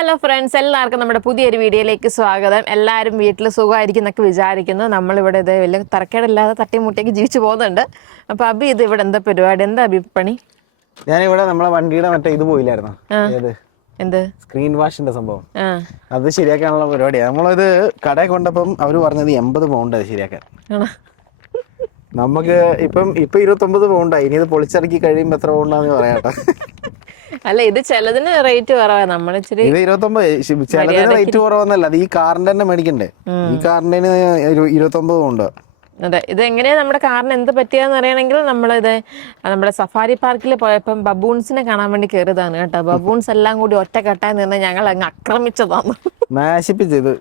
Hello friends എല്ലാവർക്കും നമ്മുടെ പുതിയൊരു വീഡിയോയിലേക്ക് സ്വാഗതം. എല്ലാവരും വീട്ടിൽ സുഖമായിരിക്കും എന്നൊക്കെ വിചാരിക്കുന്നു. നമ്മളിവിടെ ഇത് വലിയ തറക്കേടില്ലാതെ തട്ടിമുട്ടിയൊക്കെ ജീവിച്ചു പോകുന്നുണ്ട്. അപ്പോൾ അബി ഇത് ഇവിടെ എന്താ പരിപാടി? എന്താ അബി പണി? ഞാനിവിടെ നമ്മളെ വണ്ടിയുടെ മറ്റേ ഇത് പോയില്ലായിരുന്നു? ഏത്? എന്ത്? സ്ക്രീൻ വാഷിന്റെ സംഭവം. ആ. അത് ശരിയാക്കാനുള്ള പരിപാടിയാണ് നമ്മളിത് കടയിൽ കൊണ്ടപ്പം അവർ പറഞ്ഞത് എൺപത് പൗണ്ട് അത് ശരിയാക്കാൻ. ആണോ? നമുക്ക് ഇപ്പം ഇപ്പൊ ഇരുപത്തി ഒമ്പത് പൗണ്ടായി ഇനി ഇത് പൊളിച്ചിറക്കി കഴിയുമ്പോൾ എത്ര പൗണ്ടാന്ന് പറയാട്ടോ അല്ല ഇത് ചിലതിന് റേറ്റ് കുറവാ. നമ്മൾ ഇച്ചിരി ഇത് ഇരുപത്തൊമ്പത് ചിലതിന് റേറ്റ് കുറവെന്നല്ല. അത് ഈ കാറിന്റെ തന്നെ മേടിക്കണ്ടേ? ഈ കാറിന്റെ ഇരു- ഇരുപത്തൊമ്പത് പൗണ്ട് അതെ ഇത് എങ്ങനെയാ നമ്മുടെ കാറിന് എന്ത് പറ്റിയാന്ന് അറിയണമെങ്കിൽ നമ്മളിത് നമ്മുടെ സഫാരി പാർക്കിൽ പോയപ്പം ബബൂൺസിനെ കാണാൻ വേണ്ടി കയറിയതാണ് കേട്ടോ. ബബൂൺസ് എല്ലാം കൂടി ഒറ്റക്കെട്ടായി നിന്ന് ഞങ്ങൾ അങ്ങ് ആക്രമിച്ചതാണ്. നാശിപ്പിച്ചത്.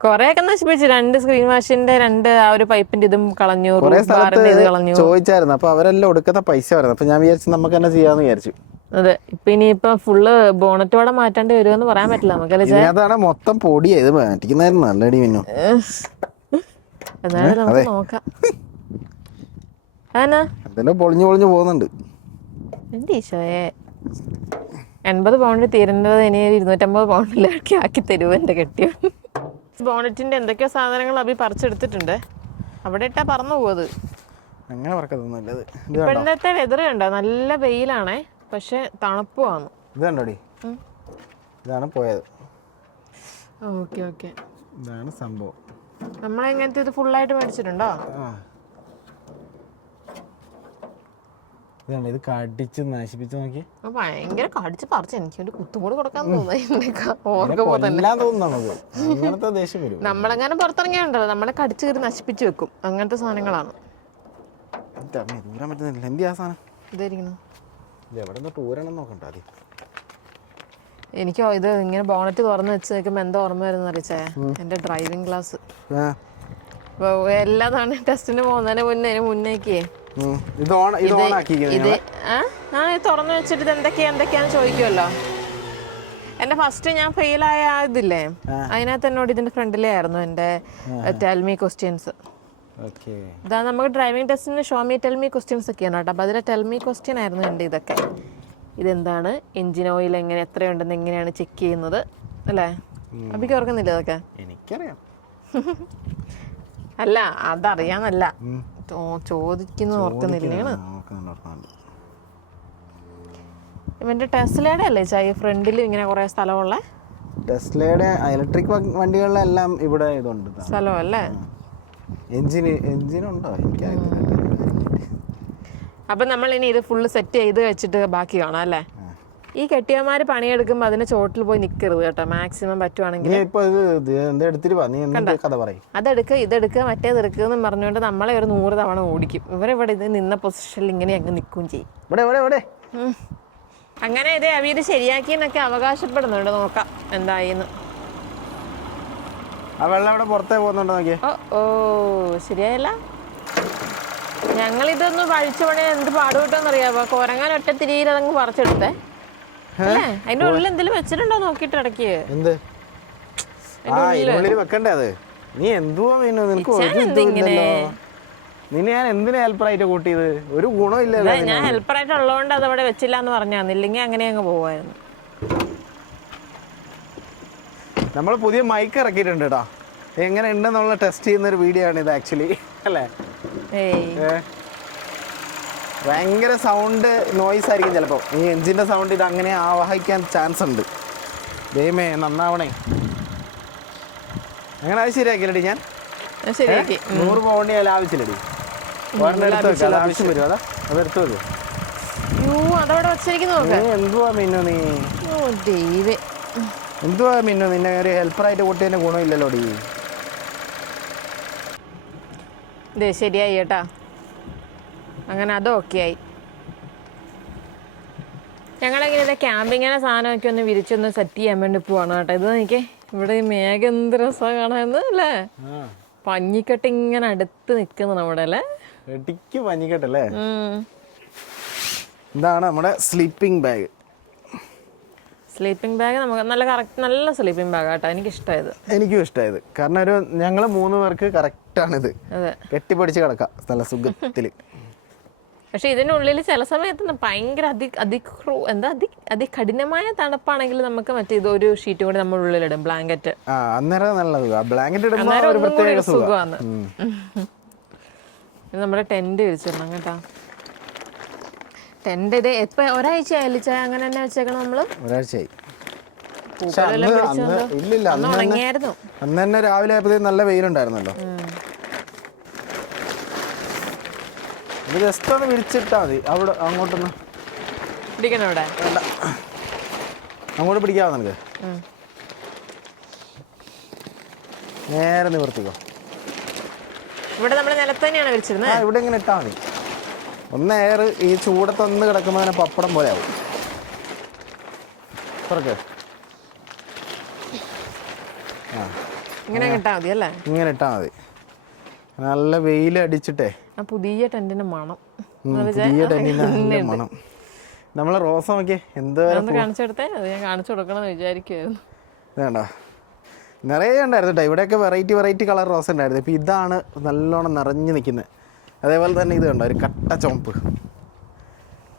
കൊറേയൊക്കെ നശിപ്പിച്ചു. രണ്ട് സ്ക്രീൻ വാഷിന്റെ രണ്ട് ആ ഒരു പൈപ്പിന്റെ ഇതും കളഞ്ഞു കുറെ കളഞ്ഞു. ചോദിച്ചായിരുന്നു. അപ്പൊ അവരെല്ലാം ഒടുക്കത്തെ പൈസ പറയുന്നത് അപ്പൊ ഞാൻ വിചാരിച്ചു നമുക്ക് തന്നെ ചെയ്യാന്ന് വിചാരിച്ചു. അതെ. ഇപ്പൊ ഇനിയിപ്പൊ ഫുള്ള് ബോണറ്റോടെ മാറ്റാണ്ട് വരുമെന്ന് പറയാൻ പറ്റില്ല. നമുക്കല്ലേ ചേ ഇതിനകത്താണ് മൊത്തം പൊടിയാ ഇത് മാറ്റിക്കുന്നായിരുന്നു മിന്നു. എന്നാലും നമുക്ക് നോക്കാം. അതെന്നാ എന്തെല്ലാം പൊളിഞ്ഞു പൊളിഞ്ഞു പോകുന്നുണ്ട്. എന്റെ ഈശോയെ? എൺപത് പൗണ്ട് തീരേണ്ടത് ഇനി ഒരു ഇരുന്നൂറ്റമ്പത് പൗണ്ടിലേക്ക് ആക്കി തരുമോ എന്റെ കെട്ടിയോ ബോണറ്റിന്റെ എന്തൊക്കെയോ സാധനങ്ങൾ അഭി പറിച്ചെടുത്തിട്ടുണ്ട്. അവിടെ ഇട്ടാ പറന്നു പോവത് അങ്ങനെ പറക്കത്തൊന്നുമില്ല ഇത് ഇത് വെതർ കണ്ടോ? നല്ല വെയിലാണേ പക്ഷെ തണുപ്പുമാണ് ഇത് കണ്ടോടി? ഇതാണ് പോയത്. Okay okay. ഇതാണ് സംഭവം. നമ്മളെങ്ങനത്തെ ഇത് ഫുള്ളായിട്ട് മേടിച്ചിട്ടുണ്ടോ? ആ. ഇതാണ് ഇത് കടിച്ച് നശിപ്പിച്ച് നോക്കി ഭയങ്കര കടിച്ച് പറിച്ച് എനിക്ക് ഒരു കുത്തുകൂടി കൊടുക്കാൻ തോന്നുന്നു. നമ്മളെങ്ങനെ പുറത്തിറങ്ങിയുണ്ടല്ലോ നമ്മളെ കടിച്ച് കയറി നശിപ്പിച്ച് വെക്കും. അങ്ങനത്തെ സാധനങ്ങളാണ്. എനിക്കോ ഇത് ഇങ്ങനെ ബോണറ്റ് തുറന്ന് വെച്ച് നിൽക്കുമ്പോൾ എന്താ ഓർമ്മ വരുന്ന അറിയിച്ചേ? എന്റെ ഡ്രൈവിംഗ് ക്ലാസ് എല്ലാ തവണ ടെസ്റ്റിന് പോകുന്നതിന് മുന്നേ മുന്നേക്കേ. ഇത് ഇത് ആ? തുറന്നു വെച്ചിട്ട് ഇത് എന്തൊക്കെയാ എന്തൊക്കെയാന്ന് ചോദിക്കുമല്ലോ എന്റെ ഫസ്റ്റ് ഞാൻ ഫെയിൽ ആ ഇതില്ലേ? അതിനകത്ത് എന്നോട് ഇതിന്റെ ഫ്രണ്ടിലേ ആയിരുന്നു എന്റെ ടെൽമി ക്വസ്റ്റ്യൻസ് ഇതാ നമുക്ക് ഡ്രൈവിംഗ് ടെസ്റ്റിന് ഷോമി ടെൽമി ക്വസ്റ്റ്യൻസ് ഒക്കെയാണ് കേട്ടോ. അപ്പൊ അതിലെ ടെൽമി ക്വസ്റ്റ്യൻ ആയിരുന്നു എന്റെ ഇതൊക്കെ. ഇതെന്താണ്? എഞ്ചിൻ ഓയിൽ എങ്ങനെ എത്രയുണ്ടെന്ന് എങ്ങനെയാണ് ചെക്ക് ചെയ്യുന്നത്? അല്ലേ? അപ്പൊ ഓർക്കുന്നില്ല ഇതൊക്കെ? എനിക്കറിയാം. അല്ല അതറിയാന്നല്ല. ചോദിക്കുന്നത് ഓർക്കുന്നില്ലാണ് നോക്കുന്നുണ്ട് ഓർക്കുന്നുണ്ട് ഇവന്റെ ടെസ്ലയുടെ അല്ലേ ചായ ഫ്രണ്ടിൽ ഇങ്ങനെ കുറെ സ്ഥലമുള്ള? ടെസ്ലയുടെ ഇലക്ട്രിക് വണ്ടികളിലെല്ലാം ഇവിടെ ഇതുണ്ട് സ്ഥലം എഞ്ചിൻ എഞ്ചിനുണ്ടോ? എനിക്കറിയില്ല അപ്പൊ നമ്മൾ ഇനി ഇത് ഫുള്ള് സെറ്റ് ചെയ്ത് വെച്ചിട്ട് ബാക്കി കാണാം അല്ലേ? ഈ കെട്ടിയന്മാര് പണിയെടുക്കുമ്പോൾ അതിന് ചോട്ടിൽ പോയി നിൽക്കരുത് കേട്ടോ. മാക്സിമം പറ്റുവാണെങ്കിൽ. നീ ഇപ്പൊ ഇത് ഇത് എടുത്തിട്ട് വാ. നീ കഥ പറയും. അതെടുക്കുക ഇതെടുക്കുക മറ്റേതെടുക്കുക എന്ന് പറഞ്ഞുകൊണ്ട് നമ്മളെ ഒരു നൂറ് തവണ ഓടിക്കും. ഇവരിവിടെ ഇത് നിന്ന പൊസിഷനിൽ ഇങ്ങനെ അങ്ങ് നിൽക്കുകയും ചെയ്യും. ഇവിടെ ഇവിടെ ഇവിടെ. ഉം. അങ്ങനെ ഇതേ അവർ ശരിയാക്കിയെന്നൊക്കെ അവകാശപ്പെടുന്നുണ്ട്. നോക്കാം എന്തായിന്ന് ആ വെള്ളം ഇവിടെ പുറത്തേ പോകുന്നുണ്ടോ നോക്കിയേ? ഓ ഓ ശരിയായല്ല. ഞങ്ങൾ ഇതൊന്ന് പഴിച്ചു പണിയാൻ എന്ത് പാടുപെട്ടെന്നറിയാമോ കൊരങ്ങാൻ ഒറ്റ തിരിയിൽ അതങ്ങ് പറിച്ചെടുത്തേ. അതിന്റെ ഉള്ളിൽ എന്തെങ്കിലും വെച്ചിട്ടുണ്ടോ നോക്കിട്ട് ഇടയ്ക്ക്? എന്ത്? ആ ഇതിനുള്ളിൽ വെക്കണ്ടേ അത്? നീ എന്തുവാ മീനു നിനക്ക് നിന്നെ ഞാൻ എന്തിനാ ഹെൽപ്പറായിട്ട് കൂട്ടിയത്? ഒരു ഗുണമില്ലല്ലോ ഞാൻ ഹെൽപ്പറായിട്ട് ഉള്ളതുകൊണ്ട് അത് അവിടെ വെച്ചില്ല എന്ന് പറഞ്ഞാന്ന് ഇല്ലെങ്കിൽ അങ്ങനെ അങ്ങ് പോവായിരുന്നു. നമ്മൾ പുതിയ മൈക്ക് ഇറക്കിയിട്ടുണ്ട് കേട്ടോ എങ്ങനെ ഉണ്ടെന്നുള്ള ടെസ്റ്റ് ചെയ്യുന്ന ഒരു വീഡിയോ ആണ് ഇത് ആക്ച്വലി അല്ലേ? ഏ? ഭയങ്കര സൗണ്ട് നോയ്സ് ആയിരിക്കും ചിലപ്പോൾ ഈ എഞ്ചിന്റെ സൗണ്ട് ഇത് അങ്ങനെ ആവാഹിക്കാൻ ചാൻസ് ഉണ്ട്. ദൈവമേ നന്നാവണേ. അങ്ങനെ അത് ശരിയാക്കിയില്ലടി ഞാൻ? ശരിയാക്കി. നൂറ് പൗണ്ട് അല്ല ആവശ്യമില്ലടി ഒരെണ്ണം എടുത്ത് വെക്കാം അത് ആവശ്യം വരും അതാ അതെടുത്ത് വെക്കും. യോ അതവിടെ വെച്ചിരിക്കുന്നു എന്തുവാ മിന്നു നീ? ദൈവേ. എന്തുവാ മിന്നു നിന്നെ ഒരു ഹെൽപ്പറായിട്ട് കൂട്ടിയതിന് ഗുണമില്ലല്ലോ ഡി ശരിയായി കേട്ടാ അങ്ങനെ അതും ഓക്കെ ആയി. ഞങ്ങളെങ്ങനെ ഇത് ക്യാമ്പിങ്ങിനെ സാധനമൊക്കെ ഒന്ന് വിരിച്ചൊന്ന് സെറ്റ് ചെയ്യാൻ വേണ്ടി പോവാണ് കേട്ടോ. ഇത് എനിക്ക് ഇവിടെ ഈ മേഘം എന്ത് രസമാണ് കാണാന്ന് അല്ലേ പഞ്ഞിക്കെട്ട് ഇങ്ങനെ അടുത്ത് നിൽക്കുന്നു നമ്മുടെ അല്ലേ? ഇടിക്ക് പഞ്ഞിക്കട്ടല്ലേ ഇതാണ് നമ്മുടെ സ്ലീപ്പിംഗ് ബാഗ് സ്ലീപ്പിംഗ് ബാഗ് നമുക്ക് നല്ല കറക്റ്റ് നല്ല സ്ലീപ്പിംഗ് ബാഗ് കേട്ടോ. എനിക്ക് ഇഷ്ടമായത് എനിക്കും ഇഷ്ടമായത് കാരണം ഒരു ഞങ്ങൾ മൂന്ന് പേർക്ക് കറക്റ്റ് ആണിത്. കെട്ടിപ്പിടിച്ച് കിടക്കാം. നല്ല സുഖത്തിൽ പക്ഷെ ഇതിനുള്ളിൽ ചില സമയത്ത് ഭയങ്കര അതി അതിക്രൂ എന്താ അതി അതികഠിനമായ തണുപ്പാണെങ്കിൽ നമുക്ക് മറ്റേ ഇതൊരു ഷീറ്റ് കൂടി നമ്മൾ ഉള്ളിലിടും ബ്ലാങ്കറ്റ്. ആ അന്നേരം നല്ലത്. ബ്ലാങ്കറ്റ് ഇടുമ്പോൾ സുഖമാണ്. നമ്മുടെ ടെന്റ് വിരിച്ചിടണം കേട്ടോ. ടെന്റ് ഇത് ഇപ്പൊ ഒരാഴ്ച ആയില്ലേ അങ്ങനെ തന്നെ വെച്ചേക്കണം നമ്മൾ? ഒരാഴ്ചയായി. ഇല്ലില്ല അന്ന് തന്നെ അന്ന് തന്നെ രാവിലെ ആയപ്പോഴത്തേക്കും നല്ല വെയിലുണ്ടായിരുന്നല്ലോ. ഇത് ജസ്റ്റ് ഒന്ന് വിളിച്ചിട്ടാ മതി. അവിടെ അങ്ങോട്ടൊന്ന്. പിടിക്കണോ ഇവിടെ? വേണ്ട. അങ്ങോട്ട് പിടിക്കാവോ നിനക്ക്? നേരെ നിവർത്തിക്കോ. ഇവിടെ നമ്മൾ നിലത്ത് തന്നെയാണ് ആ ഇവിടെ ഇങ്ങനെ ഇട്ടാ മതി. ഒന്ന് എയർ ഈ ചൂടത്തൊന്ന് കിടക്കുമ്പോൾ അങ്ങനെ പപ്പടം പോലെ ആവും. തുറക്ക്. ആ. ഇങ്ങനെ ഇട്ടാ മതി അല്ലേ? ഇങ്ങനെ ഇട്ടാ മതി. നല്ല വെയിൽ അടിച്ചിട്ടേ. ആ പുതിയ ടെന്റിന്റെ മണം. പുതിയ ടെന്നിന് മണം. നമ്മളെ റോസ നോക്കിയേ എന്ത് കാണിച്ചെടുത്തേ അത് ഞാൻ കാണിച്ചു കൊടുക്കണമെന്ന് വിചാരിക്കുമായിരുന്നു വേണ്ട നിറയെ ഉണ്ടായിരുന്നു കേട്ടോ ഇവിടെയൊക്കെ വെറൈറ്റി വെറൈറ്റി കളർ റോസ് ഉണ്ടായിരുന്നു. ഇപ്പം ഇതാണ് നല്ലോണം നിറഞ്ഞു നിൽക്കുന്നത് അതേപോലെ തന്നെ ഇത് കണ്ടോ? ഒരു കട്ട ചോമ്പ്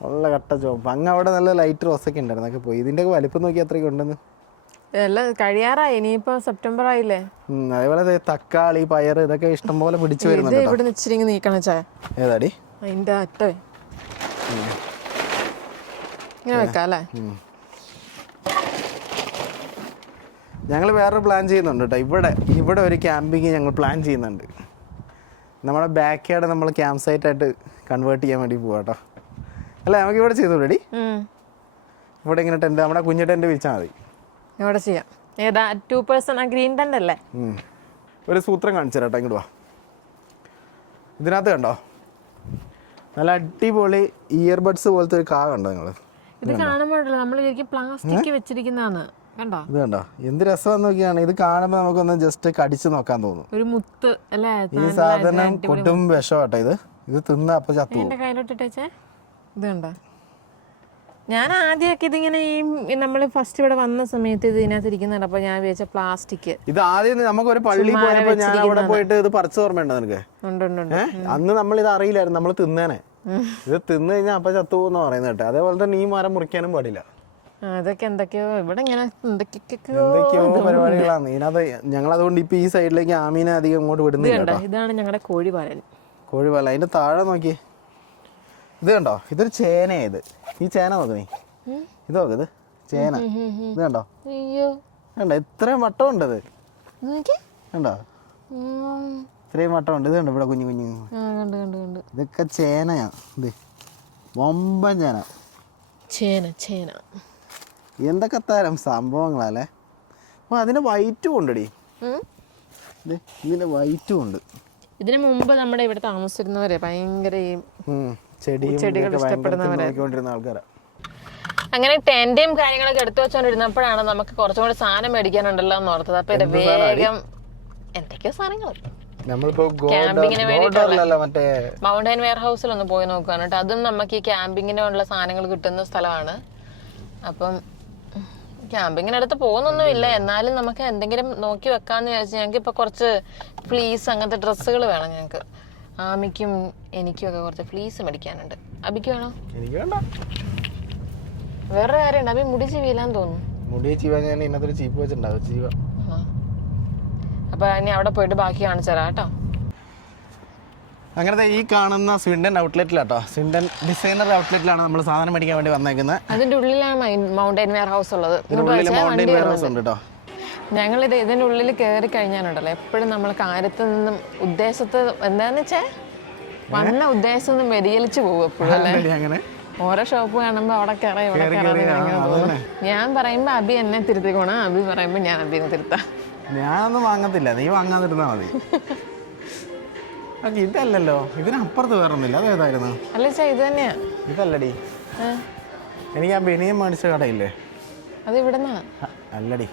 ഉള്ള കട്ട ചോമ്പ് അങ്ങ് അവിടെ നല്ല ലൈറ്റ് റോസൊക്കെ ഉണ്ടായിരുന്നു. അതൊക്കെ പോയി. ഇതിന്റെയൊക്കെ വലിപ്പം നോക്കി അത്രയ്ക്ക് ഉണ്ടെന്ന്. കഴിയാറായി. ഇനിയിപ്പോ സെപ്റ്റംബർ ആയില്ലേ അതേപോലെ തക്കാളി പയർ ഇതൊക്കെ ഇഷ്ടംപോലെ പിടിച്ചു ഇത് വരുന്നുണ്ട് ഇവിടെ ഇച്ചിരി ഇങ്ങ് നീക്കണം ചായ. ഏതാടി? അതിന്റെ അറ്റേ. ഇങ്ങനെ വെക്കാം അല്ലേ? ഞങ്ങൾ വേറൊരു പ്ലാൻ ചെയ്യുന്നുണ്ട് കേട്ടോ. ഇവിടെ ഇവിടെ ഒരു ക്യാമ്പിങ് ഞങ്ങൾ പ്ലാൻ ചെയ്യുന്നുണ്ട്. നമ്മുടെ ബാക്ക് യാർഡ് നമ്മൾ ക്യാമ്പ് സൈറ്റ് ആയിട്ട് കൺവേർട്ട് ചെയ്യാൻ വേണ്ടി പോവാ കേട്ടോ. അല്ല നമുക്ക് ഇവിടെ ചെയ്തു റെഡി ഇവിടെ ഇങ്ങനെ ടെന്റ് നമ്മുടെ കുഞ്ഞു ടെന്റ് വിരിച്ചാൽ മതി. ഇവിടെ ചെയ്യാം. ഏതാ ടു പേഴ്സൺ ആ ഗ്രീൻ ടെന്റ് അല്ലേ? ഒരു സൂത്രം കാണിച്ചു തരാം ഇങ്ങോട്ട് വാ. ഇതിനകത്ത് കണ്ടോ? നല്ല അടിപൊളി ഇയർബഡ്സ് പോലത്തെ ഒരു കാ കണ്ടോ നിങ്ങൾ ഇത് കാണുമ്പോഴല്ലോ നമ്മൾ ശരിക്കും പ്ലാസ്റ്റിക് വെച്ചിരിക്കുന്നതാണ്. കണ്ടോ? ഇത് കണ്ടോ? എന്ത് രസമാന്ന് നോക്കിയാണ് ഇത് കാണുമ്പോൾ നമുക്കൊന്ന് ജസ്റ്റ് കടിച്ച് നോക്കാൻ തോന്നും. ഒരു മുത്ത് അല്ലേ? ഈ സാധനം കൊട്ടും വിഷം ഇത്. ഇത് തിന്ന അപ്പൊ ചത്തു കയ്യിലോട്ടിട്ടേച്ചേ ഇത് കണ്ടോ? ഞാൻ ആദ്യമൊക്കെ ഇതിങ്ങനെ ഈ നമ്മൾ ഫസ്റ്റ് ഇവിടെ വന്ന സമയത്ത് ഇത് ഇതിനകത്ത് ഇരിക്കുന്നുണ്ട്. അപ്പൊ ഞാൻ വിചാരിച്ച പ്ലാസ്റ്റിക് ഇത് ആദ്യം നമുക്ക് ഒരു പള്ളി പോയപ്പോ ഞാൻ അവിടെ പോയിട്ട് ഇത് പറിച്ചു ഓർമ്മയുണ്ട് നിനക്ക്? അന്ന് നമ്മൾ ഇത് അറിയില്ലായിരുന്നു. നമ്മൾ തിന്നേനെ. ഇത് തിന്നു കഴിഞ്ഞാൽ അപ്പൊ ചത്തു പോകുന്ന പറയുന്നത് കേട്ടോ. അതേപോലെ തന്നെ ഈ മരം മുറിക്കാനും പാടില്ല. അതൊക്കെ എന്തൊക്കെയോ ഇവിടെ ഇങ്ങനെ എന്തൊക്കെയോ പരിപാടികളാണ് ഇതിനകത്ത് ഞങ്ങൾ അതുകൊണ്ട് ഇപ്പൊ ഈ സൈഡിലേക്ക് ആമീനെ അധികം ഇങ്ങോട്ട് വിടുന്നില്ല ഇതാണ് ഞങ്ങളുടെ കോഴിപാലൻ കോഴിപ്പാല അതിന്റെ താഴെ നോക്കി ഇത് കണ്ടോ? ഇതൊരു ചേന ഇത്. ഈ ചേന നോക്ക് നീ. ഇത് നോക്ക് ഇത്. ചേന. ഇത് കണ്ടോ? അയ്യോ. കണ്ടോ? ഇത്രയും വട്ടമുണ്ട് ഇത്. നോക്കി കണ്ടോ? ഇത്രയും വട്ടം ഉണ്ട് ഇത് കണ്ടോ ഇവിടെ കുഞ്ഞു കുഞ്ഞു ഇതൊക്കെ ചേനയാ. ഇത് വമ്പൻ ചേന. ചേന ചേന. എന്തൊക്കെ തരം സംഭവങ്ങളല്ലേ? അപ്പോൾ അതിന് വൈറ്റും ഉണ്ടടി. ഇത് ഇതിന് വൈറ്റും ഉണ്ട്. ഇതിനു മുമ്പ് നമ്മുടെ ഇവിടെ താമസിച്ചിരുന്നവരെ ഭയങ്കര. ചെടിയും ചെടികൾ അങ്ങനെ ടെന്റും കാര്യങ്ങളൊക്കെ എടുത്തു വെച്ചോണ്ടിരുന്നപ്പോഴാണ് നമുക്ക് കുറച്ചും കൂടി സാധനം മേടിക്കാനുണ്ടല്ലോ എന്ന് ഓർത്തത്. അപ്പൊ വേഗം എന്തൊക്കെയോ സാധനങ്ങൾ. മൗണ്ടൻ വെയർ ഹൗസിൽ ഒന്ന് പോയി നോക്കുകയാണ് കേട്ടോ. അതും നമുക്ക് ഈ ക്യാമ്പിങ്ങിനുള്ള സാധനങ്ങൾ കിട്ടുന്ന സ്ഥലമാണ്. അപ്പം ക്യാമ്പിങ്ങിനടുത്ത് പോകുന്നൊന്നുമില്ല. എന്നാലും നമുക്ക് എന്തെങ്കിലും നോക്കി വെക്കാന്ന് വിചാരിച്ചു ഞങ്ങൾക്ക് ഇപ്പൊ കുറച്ച് ഫ്ലീസ് അങ്ങനത്തെ ഡ്രസ്സുകൾ വേണം ഞങ്ങൾക്ക് ആമിക്കും എനിക്കും ഒക്കെ കുറച്ച് ഫ്ലീസ് മേടിക്കാനുണ്ട്. അബിക്ക് വേണോ? എനിക്ക് വേണ്ട. വേറെ കാര്യമുണ്ട്. അബി മുടി ചീവിയില്ലാന്ന് തോന്നുന്നു. മുടി ചീവ ഞാൻ ഇന്നത്തെ ചീപ്പ് വെച്ചിട്ടുണ്ടാവും ചീവ. അപ്പൊ ഇനി അവിടെ പോയിട്ട് ബാക്കി കാണിച്ചു തരാം കേട്ടോ. അങ്ങനത്തെ ഈ കാണുന്ന സ്വിൻഡൻ ഔട്ട്ലെറ്റിലാട്ടോ. സ്വിൻഡൻ ഡിസൈനർ ഔട്ട്ലെറ്റിലാണ് നമ്മൾ സാധനം മേടിക്കാൻ വേണ്ടി വന്നേക്കുന്നത്. അതിന്റെ ഉള്ളിലാണ് മൗണ്ടൈൻ വെയർ ഹൗസ് ഉള്ളത്. ഇതിനുള്ളിൽ മൗണ്ടൻ വെയർ ഹൗസ് ഉണ്ട് കേട്ടോ. ഞങ്ങളിത് ഇതിന്റെ ഉള്ളിൽ കയറി കഴിഞ്ഞാലുണ്ടല്ലോ. എപ്പോഴും നമ്മൾ കാര്യത്തിൽ നിന്നും ഉദ്ദേശത്ത് എന്താന്ന് വെച്ചാ വന്ന ഉദ്ദേശം ഒന്നും മെരിയലിച്ച് പോകും എപ്പോഴും അല്ലേ? ഓരോ ഷോപ്പ് കാണുമ്പോൾ അവിടെ കയറി ഇവിടെ കയറാം. ഞാൻ പറയുമ്പോൾ അബി എന്നെ തിരുത്തിക്കോണം. അബി പറയുമ്പോൾ ഞാൻ അബിനെ തിരുത്താം. ഞാനൊന്നും വാങ്ങത്തില്ല. നീ വാങ്ങാതിരുന്നാ മതി. ഇതല്ലല്ലോ. ഇതിനപ്പുറത്ത് വേറൊന്നുമില്ല. അതേതായിരുന്നു അല്ല ചേ ഇത് തന്നെയാ. ഇതല്ലടി. എനിക്ക് ആ ബനിയം മേടിച്ച കടയില്ലേ? അത് ഇവിടെ അല്ലടി.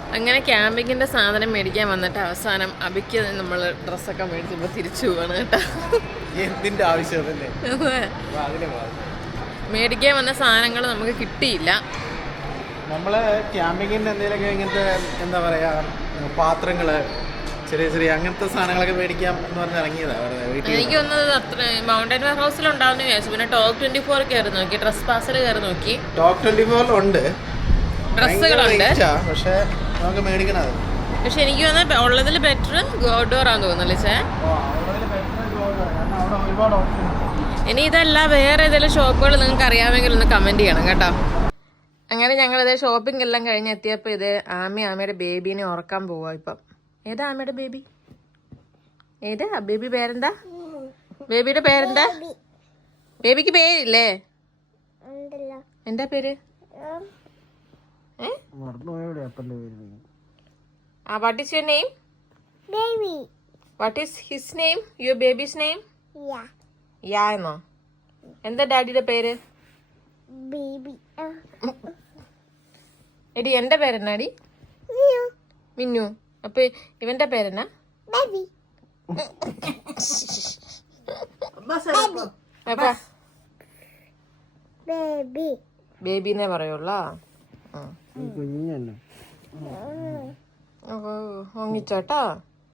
അങ്ങനെ ക്യാമ്പിങ്ങിന്റെ സാധനം മേടിക്കാൻ വന്നിട്ട് അവസാനം അബിക്ക് നമ്മൾ ഡ്രസ്സൊക്കെ മേടിച്ചപ്പോൾ തിരിച്ചു പോവാണ് കേട്ടോ. എന്തിന്റെ ആവശ്യമല്ലേ അതെ. മേടിക്കാൻ വന്ന സാധനങ്ങൾ നമുക്ക് കിട്ടിയില്ല. നമ്മൾ ക്യാമ്പിങ്ങിന്റെ എന്തെങ്കിലുമൊക്കെ ഇങ്ങനത്തെ എന്താ പറയുക പാത്രങ്ങൾ ചെറിയ ചെറിയ അങ്ങനത്തെ സാധനങ്ങളൊക്കെ മേടിക്കാം എന്ന് പറഞ്ഞ് ഇറങ്ങിയതാ വെറുതെ എനിക്ക് വന്നത് അത്ര മൗണ്ടൻ വെയർ ഹൗസിൽ ഉണ്ടാവുന്ന വിചാരിച്ചു. പിന്നെ ടോക്ക് ട്വന്റി ഫോർ കയറി നോക്കി. ഡ്രസ് പാസിൽ കയറി നോക്കി ടോക്ക് ട്വന്റി ഫോറിലുണ്ട് ഡ്രസ്സുകളുണ്ട് പക്ഷെ നമുക്ക് മേടിക്കണത്. പക്ഷെ എനിക്ക് തോന്നുന്നത് ഉള്ളതിൽ ബെറ്റർ ഗോഡോർ ആണെന്ന് തോന്നുന്നല്ലേ ചേ അവിടെ ഒരുപാട് ഓപ്ഷൻ ഇനി ഇതല്ല വേറെ ഏതെങ്കിലും ഷോപ്പുകൾ നിങ്ങൾക്ക് അറിയാമെങ്കിൽ ഒന്ന് കമന്റ് ചെയ്യണം കേട്ടോ. അങ്ങനെ ഞങ്ങൾ ഇത് ഷോപ്പിംഗ് എല്ലാം കഴിഞ്ഞ് എത്തിയപ്പോൾ ഇത് ആമി ആമയുടെ ബേബീനെ ഉറക്കാൻ പോവാ ഇപ്പം. ഏതാ ആമയുടെ ബേബി ഏതാ? ബേബി പേരെന്താ? ബേബിയുടെ പേരെന്താ? ബേബിക്ക് പേരില്ലേ? എന്താ പേര്? ആ what is your name Baby. What is his name your baby's name Yeah. യാ എന്നോ? എന്താ ഡാഡിയുടെ പേര്? ബേബി Uh, എടി എന്റെ പേരെന്നാടി. മിന്നു. അപ്പൊ ഇവന്റെ പേരെന്നാ? Baby. അപ്പൊ Baby. ബേബിന്നേ പറയുള്ളൂ. കുഞ്ഞന്നെ ഓങ്ങിച്ചോട്ടോ